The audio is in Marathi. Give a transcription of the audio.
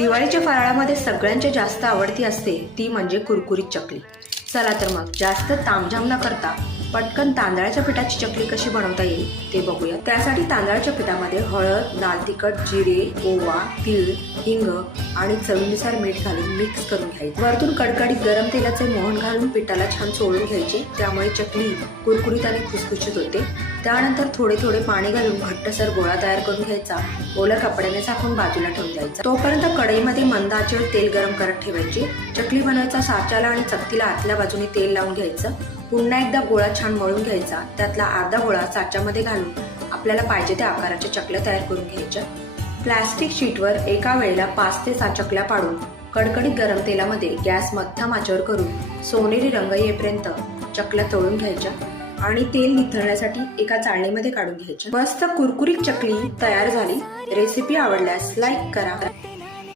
दिवाळीच्या फराळामध्ये सगळ्यांच्या जास्त आवडती असते ती म्हणजे कुरकुरीत चकली। चला तर मग जास्त तामझाम न करता पटकन तांदळाच्या पिठाची चकली कशी बनवता येईल ते बघूया। त्यासाठी तांदळाच्या पिठामध्ये हळद, लाल तिखट, जिरे, ओवा, तीळ, हिंग आणि चवीनुसार मीठ घालून मिक्स करून घ्यायचे। वरतून कडकडीत गरम तेलाचे मोहन घालून पिठाला छान चोळून घ्यायचे, त्यामुळे चकली कुरकुरीत आणि खुसखुशीत होते। त्यानंतर थोडे थोडे पाणी घालून घट्टसर गोळा तयार करून घ्यायचा, ओल्या कपड्याने झाकून बाजूला ठेवून द्यायचा। तोपर्यंत कढईमध्ये मंद आचेवर तेल गरम करत ठेवायचे। चकली बनवायचा साच्याला आणि चकतीला आतल्या बाजूने तेल लावून घ्यायचं। पुन्हा एकदा गोळा छान मळून घ्यायचा, त्यातला अर्धा गोळा साच्यामध्ये घालून आपल्याला पाहिजे त्या आकाराच्या चकल्या तयार करून घ्यायच्या। प्लास्टिक शीटवर एका वेळेला 5 ते 6 चकल्या पाडून कडकडीत गरम तेलामध्ये गॅस मध्यम आचेवर करून सोनेरी रंग येईपर्यंत चकल्या तळून घ्यायच्या आणि तेल निथळण्यासाठी एका चाळणीमध्ये काढून घ्यायच्या। मस्त कुरकुरीत चकली तयार झाली। रेसिपी आवडल्यास लाईक करा।